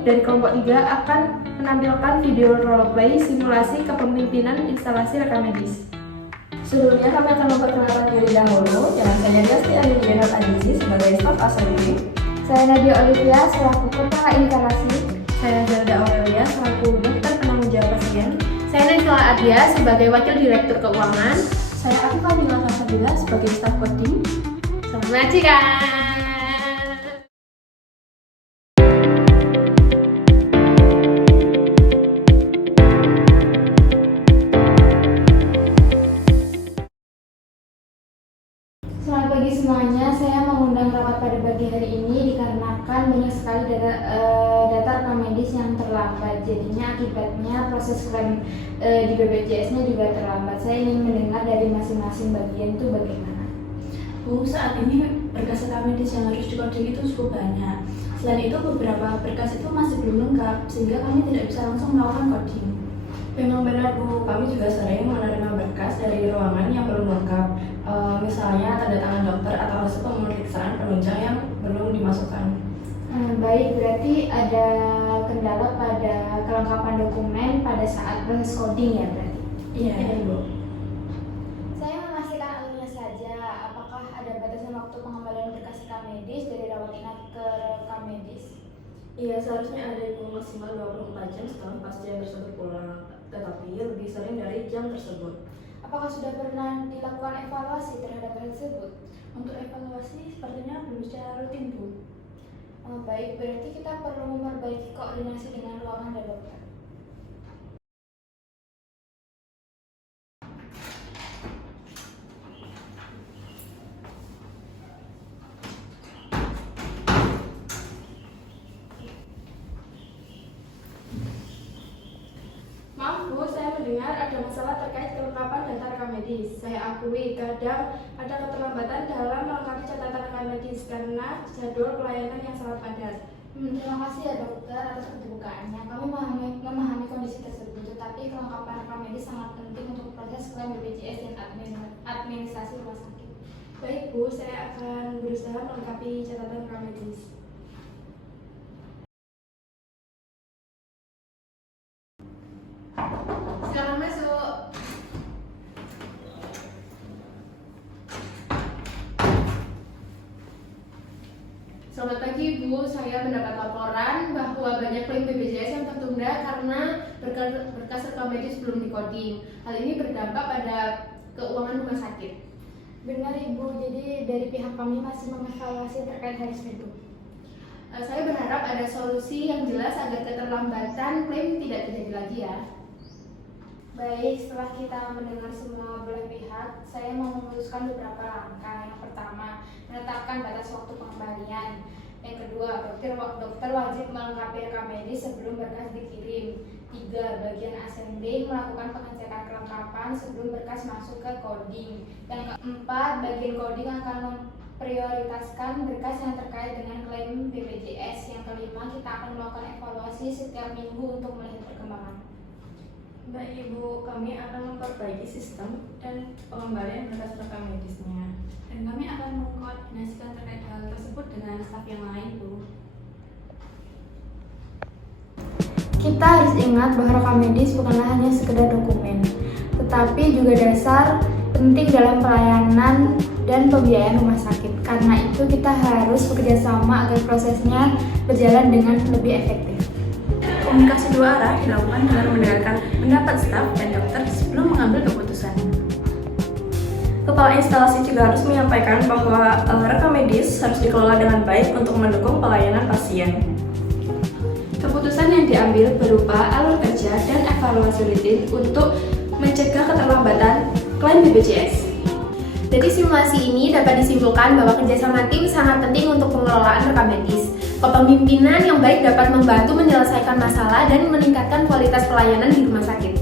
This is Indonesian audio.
dari kelompok 3 akan menampilkan video roleplay simulasi kepemimpinan instalasi rekam medis. Sebelumnya kami akan memperkenalkan diri dahulu. Dengan saya Desti Alidiana Azizi sebagai staf assembly. Saya Nadia Olivia selaku kepala instalasi. Saya Zelda Aurelia selaku dokter penanggung jawab pasien. Saya Naila Adia sebagai wakil direktur keuangan. Saya Afifah Nila Kasabila sebagai staf coding. Selamat menyaksikan. Selamat pagi semuanya, saya mengundang rapat pada pagi hari ini dikarenakan banyak sekali data rekam medis yang terlambat. Jadinya akibatnya proses klaim di BPJS-nya juga terlambat. Saya ingin mendengar dari masing-masing bagian itu bagaimana. Bu, saat ini berkas rekam medis yang harus dikoding itu cukup banyak. Selain itu, beberapa berkas itu masih belum lengkap, sehingga kami tidak bisa langsung melakukan coding. Memang benar Bu, kami juga sering menerima berkas dari ruangan yang belum lengkap. Misalnya tanda tangan dokter atau hasil pemeriksaan penunjang yang belum dimasukkan. Baik, berarti ada kendala pada kelengkapan dokumen pada saat proses coding ya berarti? Iya Bu. Saya memastikan alurnya saja, apakah ada batasan waktu pengembalian berkas rekam medis dari rawat inap ke rekam medis? Iya, seharusnya ada Ibu maksimal 24 jam setelah pasien tersebut pulang, tetapi lebih sering dari jam tersebut. Apakah sudah pernah dilakukan evaluasi terhadap hal tersebut? Untuk evaluasi, sepertinya belum secara rutin, Bu. Baik, berarti kita perlu memperbaiki koordinasi dengan ruangan dan dokter. Maaf Bu, saya mendengar ada masalah terkait kelengkapan data rekam medis. Saya akui kadang ada keterlambatan dalam melengkapi catatan rekam medis karena jadwal pelayanan yang sangat padat. Terima kasih ya dokter atas keterbukaannya. Kami memahami kondisi tersebut, tetapi kelengkapan rekam medis sangat penting untuk proses klaim BPJS dan administrasi rumah sakit. Baik Bu, saya akan berusaha melengkapi catatan rekam medis. Silakan masuk. Selamat pagi Bu, saya mendapat laporan bahwa banyak klaim BPJS yang tertunda karena berkas rekam medis belum dikoding. Hal ini berdampak pada keuangan rumah sakit. Benar Ibu, jadi dari pihak kami masih mengevaluasi terkait hal tersebut. Saya berharap ada solusi yang jelas agar keterlambatan klaim tidak terjadi lagi ya. Baik, setelah kita mendengar semua belah pihak, saya mau memutuskan beberapa langkah. Yang pertama, menetapkan batas waktu pengembalian. Yang kedua, dokter wajib melengkapi rekam medis sebelum berkas dikirim. 3. Bagian assembly melakukan pengecekan kelengkapan sebelum berkas masuk ke coding. Yang keempat, bagian coding akan memprioritaskan berkas yang terkait dengan klaim BPJS. Yang kelima, kita akan melakukan evaluasi setiap minggu untuk melihat perkembangan. Baik Ibu, kami akan memperbaiki sistem dan pengembalian berkas rekam medisnya. Dan kami akan mengkoordinasikan terkait hal tersebut dengan staf yang lain, Bu. Kita harus ingat bahwa rekam medis bukanlah hanya sekedar dokumen, tetapi juga dasar penting dalam pelayanan dan pembiayaan rumah sakit. Karena itu kita harus bekerja sama agar prosesnya berjalan dengan lebih efektif. Komunikasi dua arah dilakukan dengan mendengarkan pendapat staf dan dokter sebelum mengambil keputusan. Kepala instalasi juga harus menyampaikan bahwa rekam medis harus dikelola dengan baik untuk mendukung pelayanan pasien. Keputusan yang diambil berupa alur kerja dan evaluasi rutin untuk mencegah keterlambatan klaim BPJS. Dari simulasi ini dapat disimpulkan bahwa kerjasama tim sangat penting untuk pengelolaan rekam medis. Kepemimpinan yang baik dapat membantu menyelesaikan masalah dan meningkatkan kualitas pelayanan di rumah sakit.